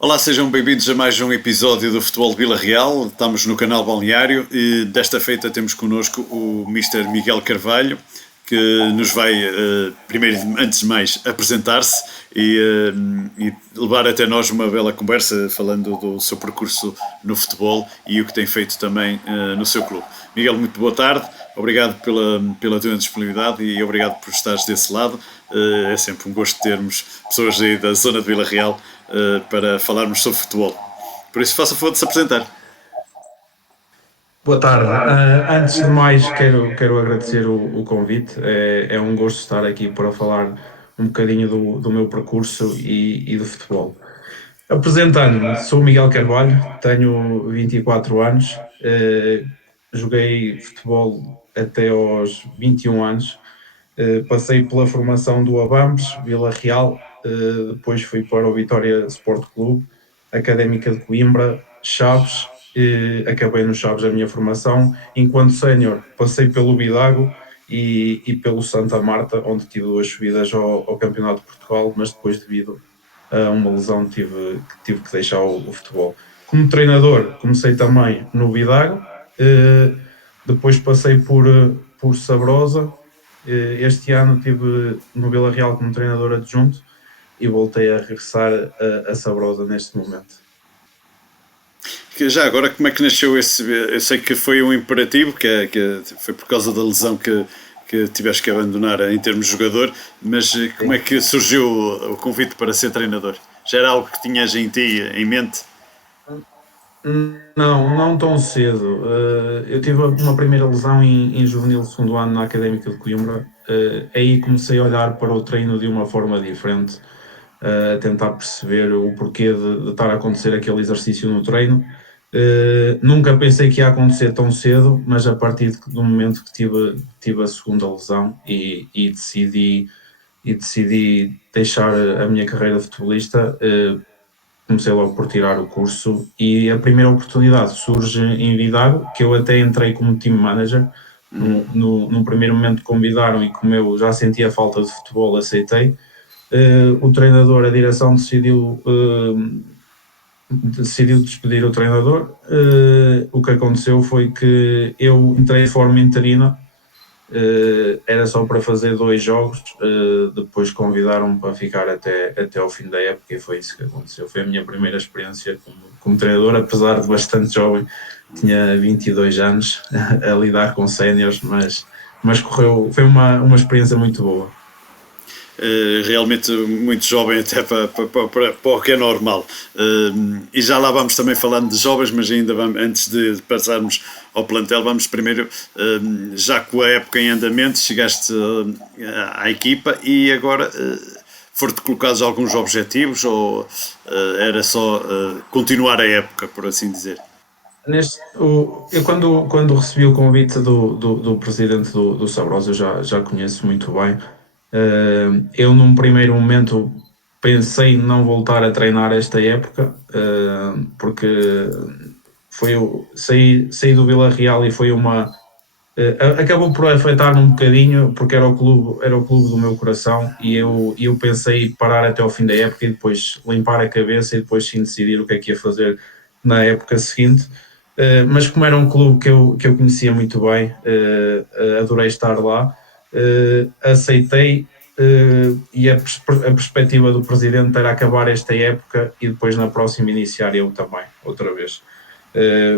Olá, sejam bem-vindos a mais um episódio do Futebol de Vila Real. Estamos no canal Balneário e desta feita temos connosco o Mister Miguel Carvalho, que nos vai, primeiro, antes de mais, apresentar-se e levar até nós uma bela conversa falando do seu percurso no futebol e o que tem feito também no seu clube. Miguel, muito boa tarde. Obrigado pela tua disponibilidade e obrigado por estares desse lado. É sempre um gosto termos pessoas aí da zona de Vila Real para falarmos sobre futebol. Por isso, faça favor de se apresentar. Boa tarde. Antes de mais, quero agradecer o convite. É um gosto estar aqui para falar um bocadinho do meu percurso e do futebol. Apresentando-me, sou Miguel Carvalho, tenho 24 anos, joguei futebol até aos 21 anos, passei pela formação do Abambres, Vila Real, depois fui para o Vitória Sport Clube, Académica de Coimbra, Chaves, acabei no Chaves a minha formação. Enquanto sénior, passei pelo Bidago e pelo Santa Marta, onde tive duas subidas ao Campeonato de Portugal, mas depois, devido a uma lesão, tive que deixar o futebol. Como treinador, comecei também no Bidago, depois passei por Sabrosa. Este ano estive no Vila Real como treinador adjunto e voltei a regressar a Sabrosa neste momento. Já agora, como é que nasceu esse? Eu sei que foi um imperativo, que foi por causa da lesão que tiveste que abandonar em termos de jogador, mas como é que surgiu o convite para ser treinador? Já era algo que tinhas em ti, em mente? Não tão cedo. Eu tive uma primeira lesão em juvenil segundo ano na Académica de Coimbra. Aí comecei a olhar para o treino de uma forma diferente, a tentar perceber o porquê de estar a acontecer aquele exercício no treino. Nunca pensei que ia acontecer tão cedo, mas a partir do momento que tive a segunda lesão e decidi deixar a minha carreira de futebolista, comecei logo por tirar o curso e a primeira oportunidade surge em Vidago, que eu até entrei como team manager. Num primeiro momento convidaram e como eu já sentia falta de futebol, aceitei. O treinador, a direção decidiu despedir o treinador. O que aconteceu foi que eu entrei de forma interina. Era só para fazer 2 jogos, depois convidaram-me para ficar até ao fim da época e foi isso que aconteceu. Foi a minha primeira experiência como treinador, apesar de bastante jovem, tinha 22 anos a lidar com séniores, mas foi uma experiência muito boa. Realmente muito jovem até para o que é normal. E já lá vamos também falando de jovens, mas ainda vamos, antes de passarmos ao plantel, vamos primeiro, já com a época em andamento, chegaste à equipa e agora foram-te colocados alguns objetivos ou era só continuar a época, por assim dizer? Eu quando recebi o convite do presidente do Sabrosa, eu já conheço muito bem. Eu num primeiro momento pensei em não voltar a treinar esta época, porque saí do Vila Real e foi acabou por afetar-me um bocadinho, porque era o clube do meu coração e eu pensei parar até ao fim da época e depois limpar a cabeça e depois sim decidir o que é que ia fazer na época seguinte. Mas como era um clube que eu conhecia muito bem, adorei estar lá, aceitei, e a perspectiva do presidente era acabar esta época e depois na próxima iniciar eu também, outra vez.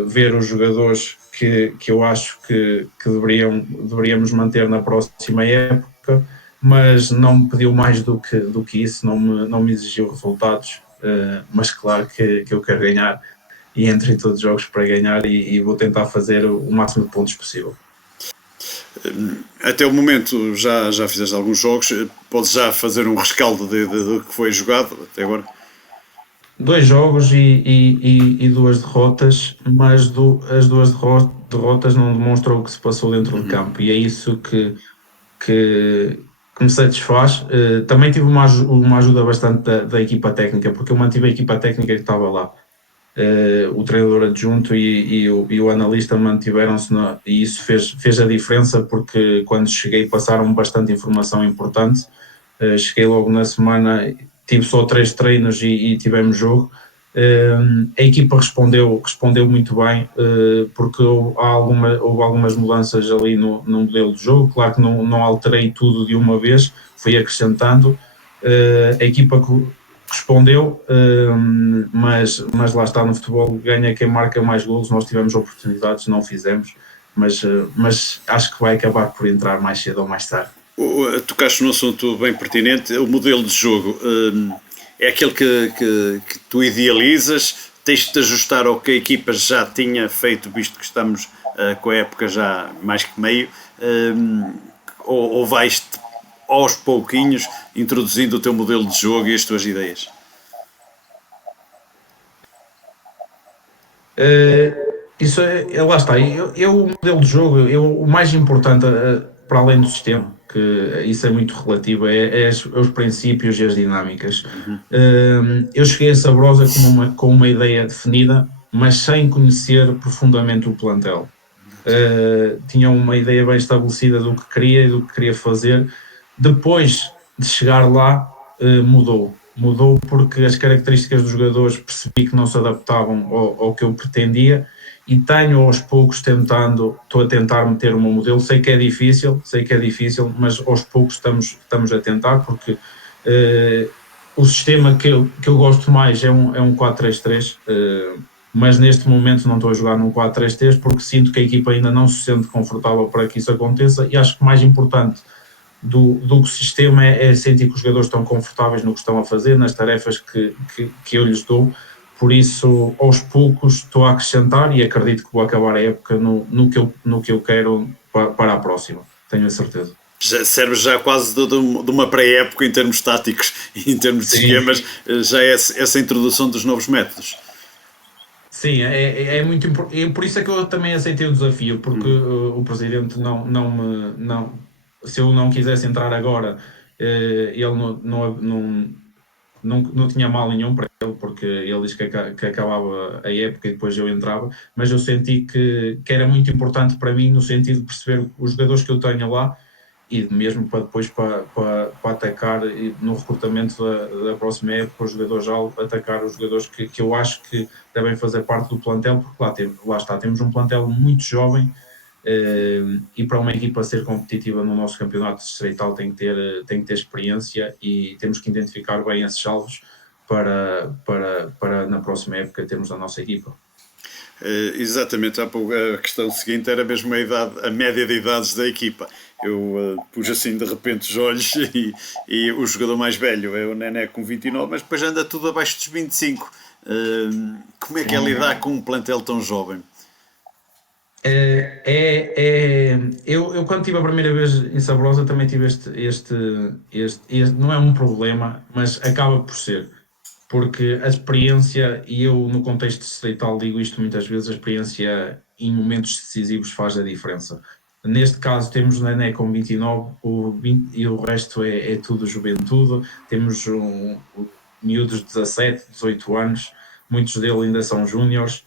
Ver os jogadores que eu acho que deveríamos manter na próxima época, mas não me pediu mais do que isso, não me exigiu resultados, mas claro que eu quero ganhar e entro em todos os jogos para ganhar e vou tentar fazer o máximo de pontos possível. Até o momento já fizeste alguns jogos, podes já fazer um rescaldo do que foi jogado até agora? 2 jogos e 2 derrotas, mas as 2 derrotas não demonstram o que se passou dentro de campo e é isso que me satisfaz. Também tive uma ajuda bastante da equipa técnica, porque eu mantive a equipa técnica que estava lá. O treinador adjunto e o analista mantiveram-se e isso fez a diferença, porque quando cheguei passaram bastante informação importante. Cheguei logo na semana, tive só 3 treinos e tivemos jogo. A equipa respondeu muito bem, porque houve algumas mudanças ali no modelo de jogo. Claro que não alterei tudo de uma vez, fui acrescentando. A equipa respondeu, mas lá está, no futebol ganha quem marca mais golos. Nós tivemos oportunidades, não fizemos, mas acho que vai acabar por entrar mais cedo ou mais tarde. Tocaste num assunto bem pertinente. O modelo de jogo é aquele que tu idealizas, tens de te ajustar ao que a equipa já tinha feito, visto que estamos com a época já mais que meio, ou vais aos pouquinhos introduzindo o teu modelo de jogo e as tuas ideias? Isso lá está. O modelo de jogo, o mais importante, para além do sistema, que isso é muito relativo, é os princípios e as dinâmicas. Eu cheguei a Sabrosa com uma ideia definida, mas sem conhecer profundamente o plantel. Tinha uma ideia bem estabelecida do que queria e do que queria fazer. Depois de chegar lá, mudou porque as características dos jogadores percebi que não se adaptavam ao que eu pretendia, e tenho aos poucos estou a tentar meter o meu modelo. Sei que é difícil, mas aos poucos estamos a tentar, porque o sistema que eu gosto mais é um 4-3-3, mas neste momento não estou a jogar num 4-3-3 porque sinto que a equipa ainda não se sente confortável para que isso aconteça, e acho que mais importante do sistema é sentir que os jogadores estão confortáveis no que estão a fazer, nas tarefas que eu lhes dou. Por isso, aos poucos, estou a acrescentar e acredito que vou acabar a época no que eu quero para a próxima, tenho a certeza. Serve já quase de uma pré-época em termos táticos e em termos de Sim, esquemas, já é essa introdução dos novos métodos. sim, é muito importante. Por isso é que eu também aceitei o desafio, porque o presidente se eu não quisesse entrar agora, ele não tinha mal nenhum para ele, porque ele disse que acabava a época e depois eu entrava, mas eu senti que era muito importante para mim, no sentido de perceber os jogadores que eu tenho lá, e mesmo para depois para atacar no recrutamento da próxima época, os jogadores já atacar os jogadores que eu acho que devem fazer parte do plantel, porque lá está, temos um plantel muito jovem, e para uma equipa ser competitiva no nosso campeonato distrital tem que ter experiência, e temos que identificar bem esses alvos para na próxima época termos a nossa equipa. Exatamente, a questão seguinte era mesmo a média de idades da equipa. Eu pus assim de repente os olhos e o jogador mais velho é o Nené com 29, mas depois anda tudo abaixo dos 25. Como é que é lidar com um plantel tão jovem? Eu quando tive a primeira vez em Sabrosa também tive este, não é um problema, mas acaba por ser, porque a experiência, e eu no contexto distrital digo isto muitas vezes, a experiência em momentos decisivos faz a diferença. Neste caso temos o Nené com 29, e o resto é tudo juventude. Temos miúdos de 17, 18 anos, muitos deles ainda são júniores.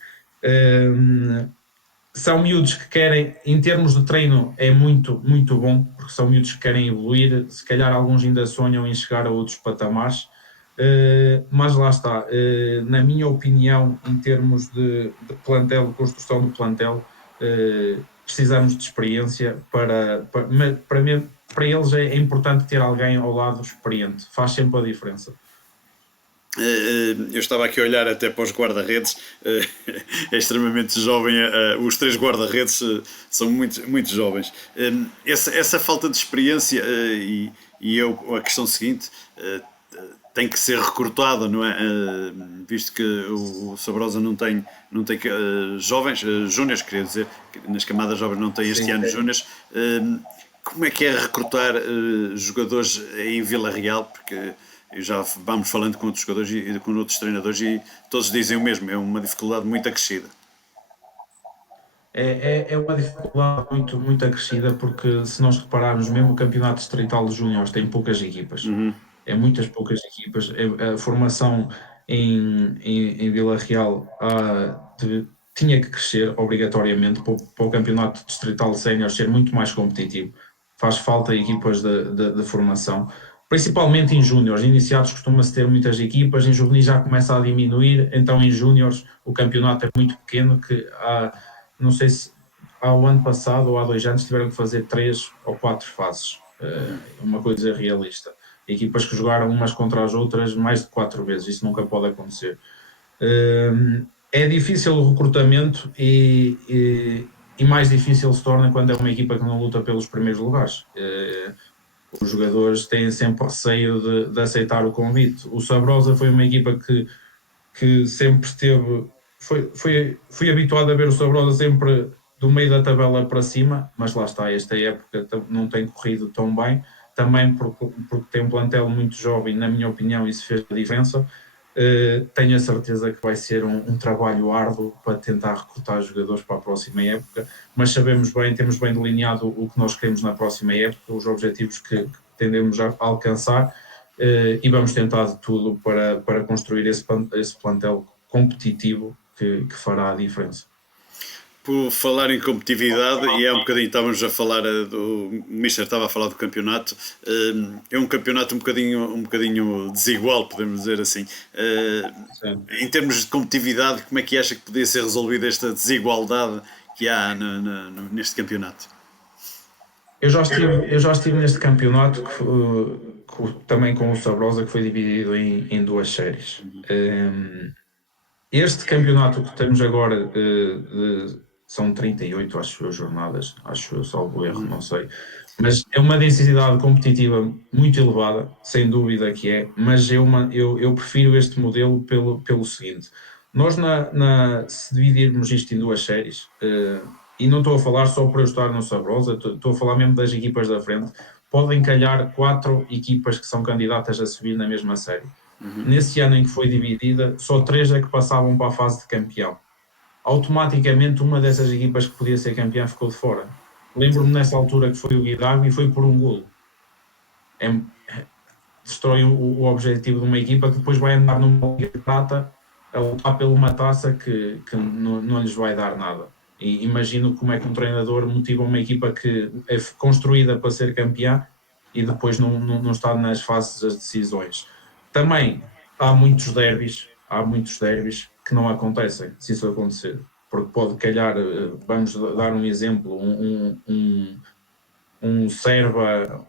São miúdos que querem, em termos de treino, é muito, muito bom, porque são miúdos que querem evoluir. Se calhar alguns ainda sonham em chegar a outros patamares, mas lá está. Na minha opinião, em termos de plantel, de construção do plantel, precisamos de experiência para eles é importante ter alguém ao lado experiente, faz sempre a diferença. Eu estava aqui a olhar até para os guarda-redes, é extremamente jovem, os três guarda-redes são muito, muito jovens. Essa falta de experiência e a questão seguinte, tem que ser recrutada, não é? Visto que o Sabrosa não tem jovens, júniores, queria dizer, nas camadas jovens não tem este ano júniores. Como é que é recrutar jogadores em Vila Real? Porque já vamos falando com outros jogadores e com outros treinadores e todos dizem o mesmo, é uma dificuldade muito acrescida. É uma dificuldade muito, muito acrescida, porque se nós repararmos, mesmo o campeonato distrital de júniores tem poucas equipas, é muitas poucas equipas. A formação em Vila Real tinha que crescer obrigatoriamente para o campeonato distrital de sénior ser muito mais competitivo. Faz falta equipas de formação. principalmente em júniores. Iniciados costuma-se ter muitas equipas, em juvenis já começa a diminuir, então em júniores o campeonato é muito pequeno, que não sei se há o ano passado ou há 2 anos tiveram que fazer 3 ou 4 fases, uma coisa realista. Equipas que jogaram umas contra as outras mais de 4 vezes, isso nunca pode acontecer. É difícil o recrutamento e mais difícil se torna quando é uma equipa que não luta pelos primeiros lugares. Os jogadores têm sempre receio de aceitar o convite. O Sabrosa foi uma equipa que sempre esteve. Fui habituado a ver o Sabrosa sempre do meio da tabela para cima, mas lá está, esta época não tem corrido tão bem, também porque tem um plantel muito jovem, na minha opinião, isso fez a diferença. Tenho a certeza que vai ser um trabalho árduo para tentar recrutar jogadores para a próxima época, mas sabemos bem, temos bem delineado o que nós queremos na próxima época, os objetivos que tendemos a alcançar, e vamos tentar de tudo para construir esse plantel competitivo que fará a diferença. Por falar em competitividade, e é um bocadinho, estávamos a falar, o Mister estava a falar do campeonato, é um campeonato um bocadinho desigual, podemos dizer assim. Em termos de competitividade, como é que acha que podia ser resolvida esta desigualdade que há neste campeonato? Eu já estive neste campeonato também com o Sabrosa, que foi dividido em 2 séries. Este campeonato que temos agora são 38, acho eu, jornadas, acho eu, salvo erro, não sei. Mas é uma densidade competitiva muito elevada, sem dúvida que é, mas eu prefiro este modelo pelo seguinte. Nós, se dividirmos isto em 2 séries, e não estou a falar só por eu estar no Sabrosa, estou a falar mesmo das equipas da frente, podem calhar 4 equipas que são candidatas a subir na mesma série. Nesse ano em que foi dividida, só 3 é que passavam para a fase de campeão. Automaticamente, uma dessas equipas que podia ser campeã ficou de fora. Lembro-me nessa altura que foi o Guidago e foi por um golo. Destrói o objetivo de uma equipa que depois vai andar numa Liga de Prata a lutar por uma taça que não lhes vai dar nada. E imagino como é que um treinador motiva uma equipa que é construída para ser campeã e depois não está nas fases das decisões. Também há muitos derbys que não acontecem, se isso acontecer. Porque pode calhar, vamos dar um exemplo, um Serva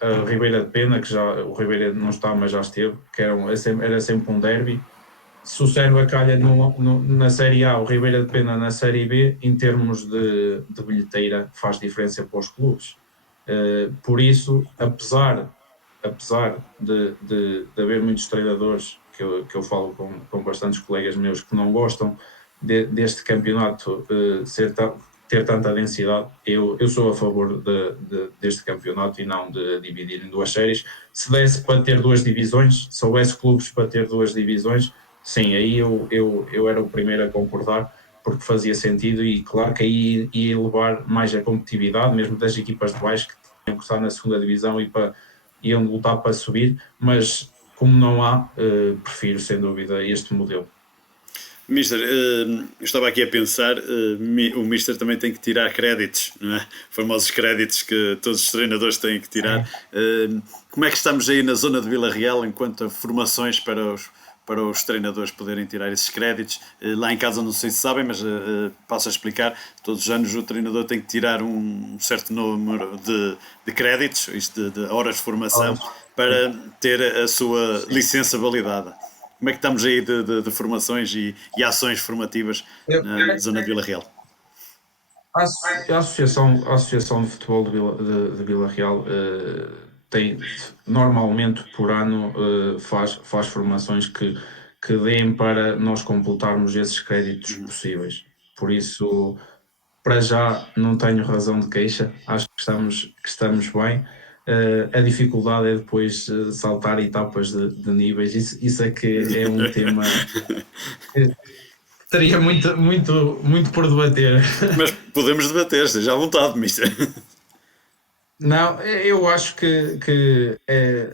a Ribeira de Pena, que já o Ribeira não está, mas já esteve, que era sempre um derby. Se o Serva calha na Série A, o Ribeira de Pena na Série B, em termos de bilheteira, faz diferença para os clubes. Por isso, apesar de haver muitos treinadores que eu falo com bastantes colegas meus que não gostam deste campeonato ter tanta densidade, eu sou a favor deste campeonato e não de dividir em 2 séries. Se desse para ter 2 divisões, se houvesse clubes para ter 2 divisões, sim, aí eu era o primeiro a concordar, porque fazia sentido e claro que aí ia elevar mais a competitividade, mesmo das equipas de baixo que tinham que estar na segunda divisão iam lutar para subir, mas como não há, prefiro sem dúvida este modelo. Mister, eu estava aqui a pensar, o Mister também tem que tirar créditos, não é? Famosos créditos que todos os treinadores têm que tirar. Como é que estamos aí na zona de Vila Real enquanto a formações para os treinadores poderem tirar esses créditos? Lá em casa não sei se sabem, mas passo a explicar, todos os anos o treinador tem que tirar um certo número de créditos, isto de horas de formação, para ter a sua licença validada. Como é que estamos aí de formações e ações formativas na zona de Vila Real? A Associação de Futebol de Vila Real tem, normalmente por ano, faz formações que deem para nós completarmos esses créditos possíveis. Por isso, para já não tenho razão de queixa, acho que estamos bem. A dificuldade é depois saltar etapas de níveis, isso é que é um tema que teria muito por debater. Mas podemos debater, esteja à vontade, mister. Não, eu acho que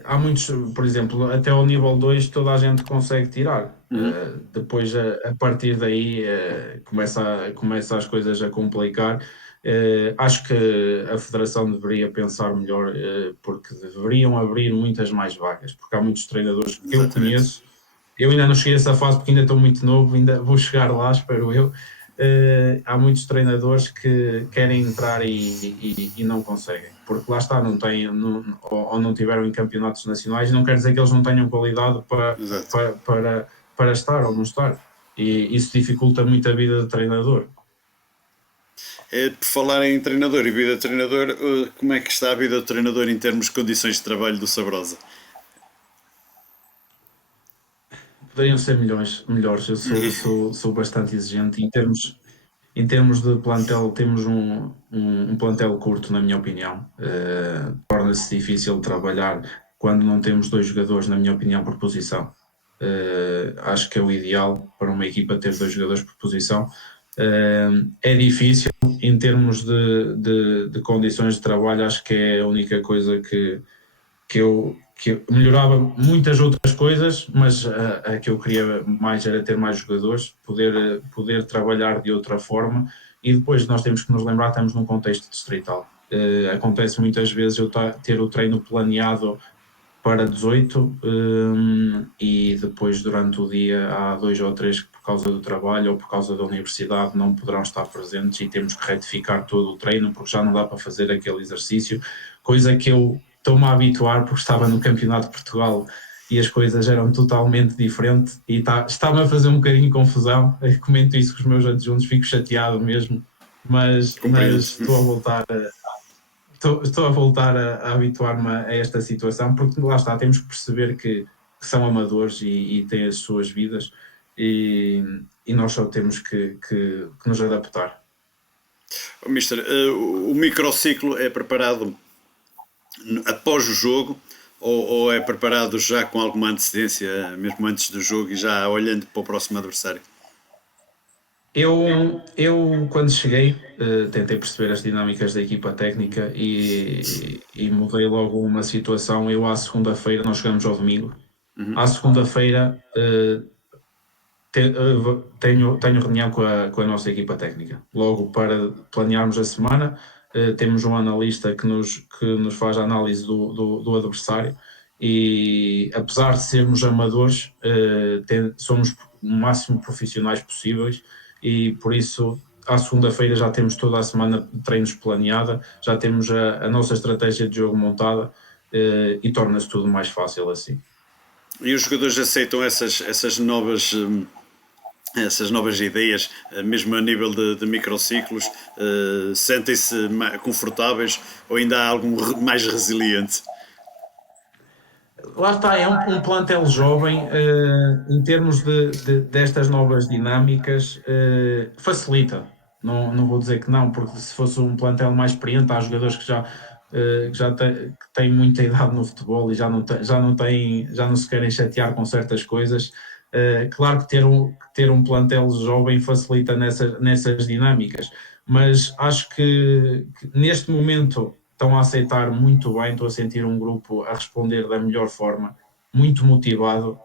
há muitos, por exemplo, até ao nível 2 toda a gente consegue tirar. Depois, a partir daí, começa as coisas a complicar. Acho que a Federação deveria pensar melhor, porque deveriam abrir muitas mais vagas, porque há muitos treinadores que eu Exatamente. conheço. Eu ainda não cheguei a essa fase porque ainda estou muito novo, ainda vou chegar lá, espero eu. Há muitos treinadores que querem entrar e não conseguem, porque lá está, não têm, ou não tiveram em campeonatos nacionais, não quer dizer que eles não tenham qualidade Exato. para estar ou não estar, e isso dificulta muito a vida do treinador. Por falar em treinador e vida de treinador, como é que está a vida do treinador em termos de condições de trabalho do Sabrosa? Poderiam ser melhores, eu sou bastante exigente em termos de plantel, temos um plantel curto, na minha opinião. Torna-se difícil trabalhar quando não temos dois jogadores, na minha opinião, por posição. Acho que é o ideal para uma equipa ter dois jogadores por posição. É difícil em termos de condições de trabalho, acho que é a única coisa que eu melhorava muitas outras coisas, mas a que eu queria mais era ter mais jogadores, poder trabalhar de outra forma, e depois nós temos que nos lembrar, estamos num contexto distrital. Acontece muitas vezes eu ter o treino planeado para 18, e depois durante o dia há dois ou três que por causa do trabalho ou por causa da universidade não poderão estar presentes e temos que retificar todo o treino porque já não dá para fazer aquele exercício, coisa que eu estou-me a habituar porque estava no Campeonato de Portugal e as coisas eram totalmente diferentes e está-me a fazer um bocadinho de confusão. Eu comento isso com os meus adjuntos, fico chateado mesmo, mas Compreendo. estou a voltar a habituar-me a esta situação, porque lá está, temos que perceber que são amadores e têm as suas vidas e nós só temos que nos adaptar. Oh, Mister, o microciclo é preparado após o jogo ou é preparado já com alguma antecedência, mesmo antes do jogo e já olhando para o próximo adversário? Eu quando cheguei, tentei perceber as dinâmicas da equipa técnica e mudei logo uma situação. Eu, à segunda-feira, nós jogamos ao domingo. À segunda-feira, tenho reunião com a nossa equipa técnica. Logo para planearmos a semana, temos um analista que nos faz a análise do adversário e, apesar de sermos amadores, somos o máximo profissionais possíveis e, por isso, à segunda-feira já temos toda a semana de treinos planeada, já temos a nossa estratégia de jogo montada, e torna-se tudo mais fácil assim. E os jogadores aceitam essas novas ideias, mesmo a nível de microciclos, sentem-se confortáveis ou ainda há algum mais resiliente? Lá está, é um plantel jovem, em termos destas novas dinâmicas, facilita. Não vou dizer que não, porque se fosse um plantel mais experiente, há jogadores que têm muita idade no futebol e já não se querem chatear com certas coisas. Claro que ter um plantel jovem facilita nessas dinâmicas, mas acho que neste momento estão a aceitar muito bem, estou a sentir um grupo a responder da melhor forma, muito motivado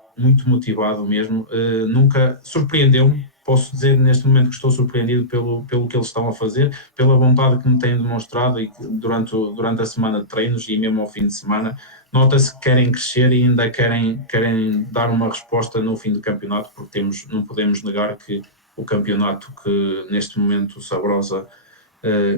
mesmo. Nunca surpreendeu-me, posso dizer neste momento que estou surpreendido pelo que eles estão a fazer, pela vontade que me têm demonstrado e durante a semana de treinos e mesmo ao fim de semana. Nota-se que querem crescer e ainda querem dar uma resposta no fim do campeonato, porque não podemos negar que o campeonato que neste momento o Sabrosa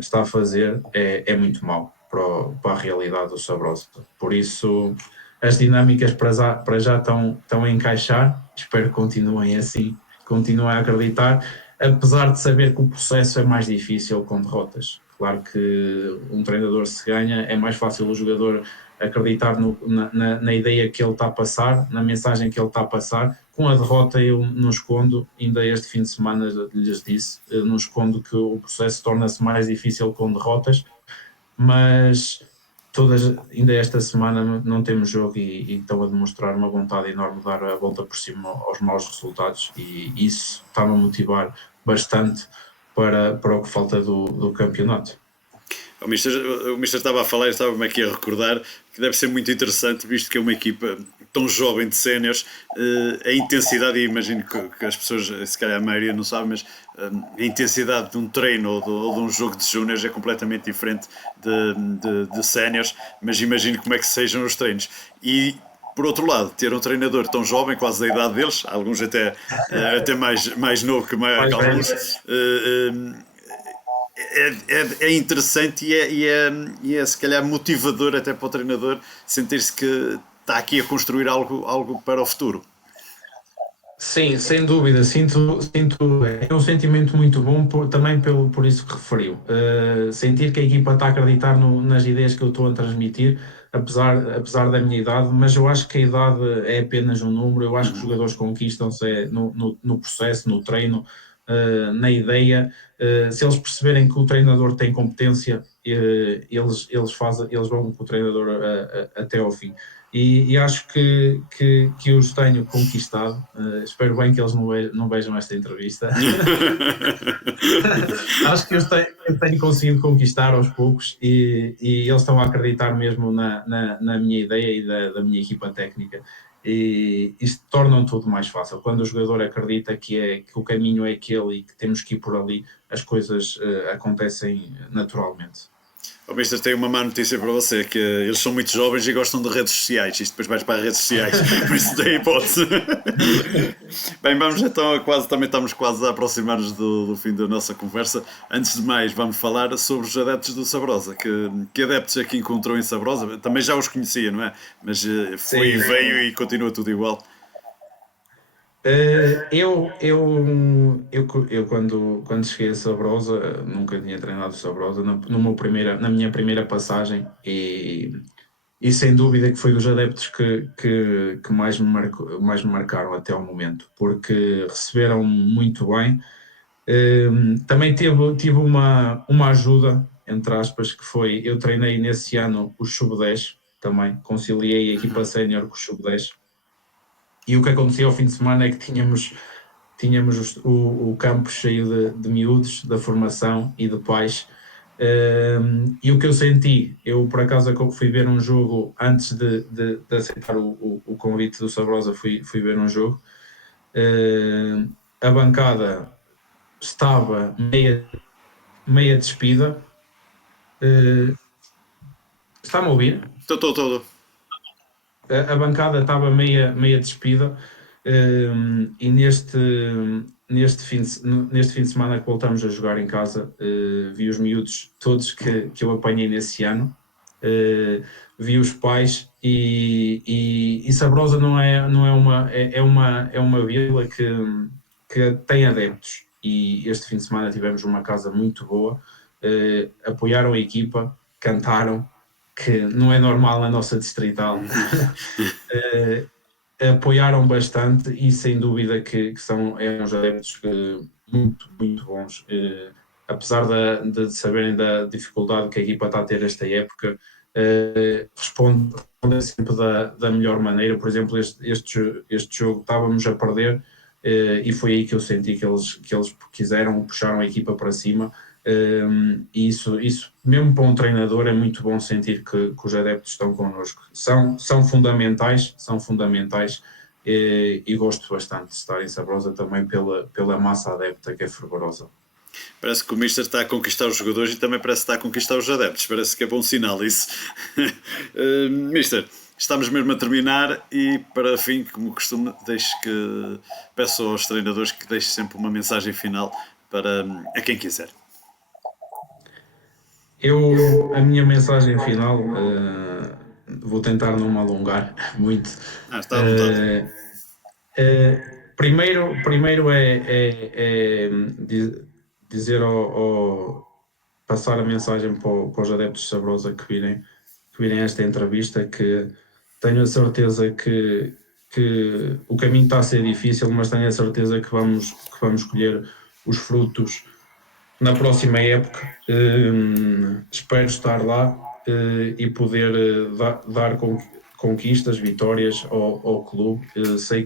está a fazer é muito mau para a realidade do Sabrosa. Por isso, as dinâmicas para já estão a encaixar, espero que continuem assim, continuem a acreditar, apesar de saber que o processo é mais difícil com derrotas. Claro que um treinador se ganha, é mais fácil o jogador acreditar na ideia que ele está a passar, na mensagem que ele está a passar. Com a derrota eu não escondo, ainda este fim de semana lhes disse, não escondo que o processo torna-se mais difícil com derrotas, mas ainda esta semana não temos jogo e estão a demonstrar uma vontade enorme de dar a volta por cima aos maus resultados e isso está-me a motivar bastante para o que falta do campeonato. O Mister estava a falar e estava-me aqui a recordar que deve ser muito interessante, visto que é uma equipa tão jovem de séniores, a intensidade, e imagino que as pessoas, se calhar a maioria não sabe, mas a intensidade de um treino ou de um jogo de júniores é completamente diferente de séniores, mas imagino como é que sejam os treinos. E por outro lado, ter um treinador tão jovem, quase da idade deles, alguns até mais novo que Mais alguns, velhos. é interessante e é se calhar motivador até para o treinador sentir-se que está aqui a construir algo para o futuro. Sim, sem dúvida, é um sentimento muito bom também por isso que referiu. Sentir que a equipa está a acreditar nas ideias que eu estou a transmitir, apesar da minha idade, mas eu acho que a idade é apenas um número, eu acho que os jogadores conquistam-se no processo, no treino, na ideia. Se eles perceberem que o treinador tem competência, eles vão com o treinador até ao fim. E acho que os tenho conquistado. Espero bem que eles não vejam esta entrevista. Acho que eu tenho conseguido conquistar aos poucos e eles estão a acreditar mesmo na minha ideia e da minha equipa técnica. E isto torna tudo mais fácil. Quando o jogador acredita que o caminho é aquele e que temos que ir por ali, as coisas acontecem naturalmente. O Mister tem uma má notícia para você, que eles são muito jovens e gostam de redes sociais. Isto depois vais para as redes sociais, por isso tem hipótese. Bem, vamos então também estamos quase a aproximar-nos do fim da nossa conversa. Antes de mais, vamos falar sobre os adeptos do Sabrosa. Que adeptos é que encontrou em Sabrosa? Também já os conhecia, não é? Mas foi e veio e continua tudo igual. Eu quando cheguei a Sabrosa, nunca tinha treinado Sabrosa, na minha primeira passagem, e sem dúvida que foi dos adeptos que mais me marcaram até ao momento, porque receberam muito bem. Também tive uma ajuda, entre aspas, que foi, eu treinei nesse ano o Sub-10, também conciliei a equipa sénior com o Sub-10, e o que acontecia ao fim de semana é que tínhamos o campo cheio de miúdos, da formação e de pais. E o que eu senti, eu por acaso fui ver um jogo antes de aceitar o convite do Sabrosa, fui ver um jogo. A bancada estava meia despida. Está-me a ouvir? Estou. A bancada estava meia despida. E neste fim de semana que voltamos a jogar em casa, vi os miúdos todos que eu apanhei nesse ano, vi os pais e Sabrosa não é uma vila que tem adeptos, e este fim de semana tivemos uma casa muito boa, apoiaram a equipa, cantaram, que não é normal na nossa distrital. Apoiaram bastante e sem dúvida que são uns adeptos muito, muito bons. Apesar de saberem da dificuldade que a equipa está a ter esta época, respondem sempre da melhor maneira. Por exemplo, este jogo estávamos a perder, e foi aí que eu senti que eles quiseram, puxaram a equipa para cima. E isso, mesmo para um treinador, é muito bom sentir que os adeptos estão connosco. São fundamentais, e gosto bastante de estar em Sabrosa também pela massa adepta que é fervorosa. Parece que o Mister está a conquistar os jogadores e também parece que está a conquistar os adeptos. Parece que é bom sinal isso. Mister, estamos mesmo a terminar e para fim, como costume, peço aos treinadores que deixem sempre uma mensagem final para a quem quiser. A minha mensagem final, vou tentar não me alongar muito. Está à vontade. Primeiro é dizer passar a mensagem para os adeptos de Sabrosa que virem a esta entrevista, que tenho a certeza que o caminho está a ser difícil, mas tenho a certeza que vamos colher os frutos na próxima época. Espero estar lá e poder dar conquistas, vitórias ao clube. Sei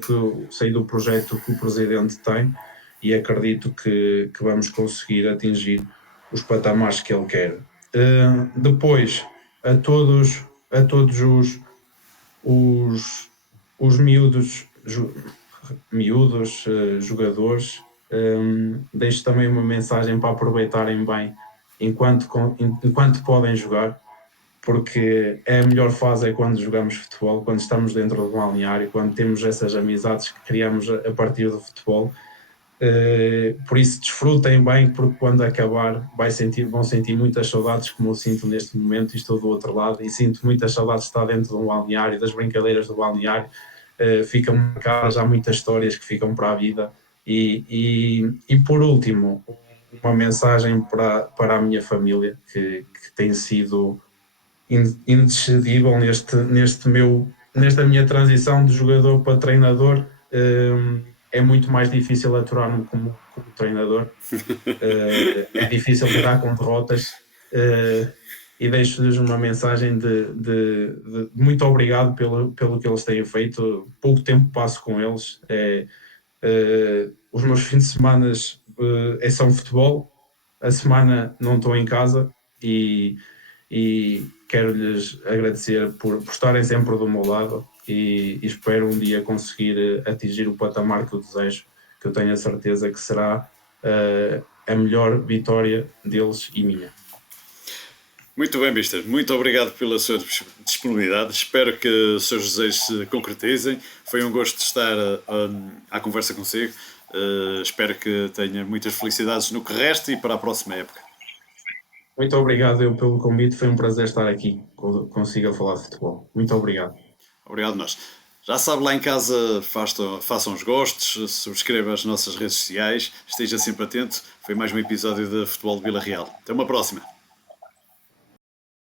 do projeto que o presidente tem e acredito que vamos conseguir atingir os patamares que ele quer. Depois, a todos os miúdos jogadores, deixo também uma mensagem para aproveitarem bem enquanto podem jogar, porque é a melhor fase é quando jogamos futebol, quando estamos dentro do balneário, quando temos essas amizades que criamos a partir do futebol. Por isso desfrutem bem, porque quando acabar vão sentir muitas saudades, como eu sinto neste momento, e estou do outro lado, e sinto muitas saudades de estar dentro de um balneário, das brincadeiras do balneário. Ficam marcadas, há muitas histórias que ficam para a vida. E por último, uma mensagem para a minha família, que tem sido indescendível nesta minha transição de jogador para treinador. É muito mais difícil aturar-me como treinador. É difícil lidar com derrotas. E deixo-lhes uma mensagem de muito obrigado pelo que eles têm feito. Pouco tempo passo com eles. Os meus fins de semana são futebol, a semana não estou em casa, e quero-lhes agradecer por estarem sempre do meu lado, e espero um dia conseguir atingir o patamar que eu desejo, que eu tenho a certeza que será a melhor vitória deles e minha. Muito bem, Mister. Muito obrigado pela sua disponibilidade. Espero que os seus desejos se concretizem. Foi um gosto de estar à conversa consigo. Espero que tenha muitas felicidades no que resta e para a próxima época. Muito obrigado eu pelo convite. Foi um prazer estar aqui consigo falar de futebol. Muito obrigado. Obrigado nós. Já sabe, lá em casa façam os gostos, subscreva as nossas redes sociais, esteja sempre atento. Foi mais um episódio de Futebol de Vila Real. Até uma próxima.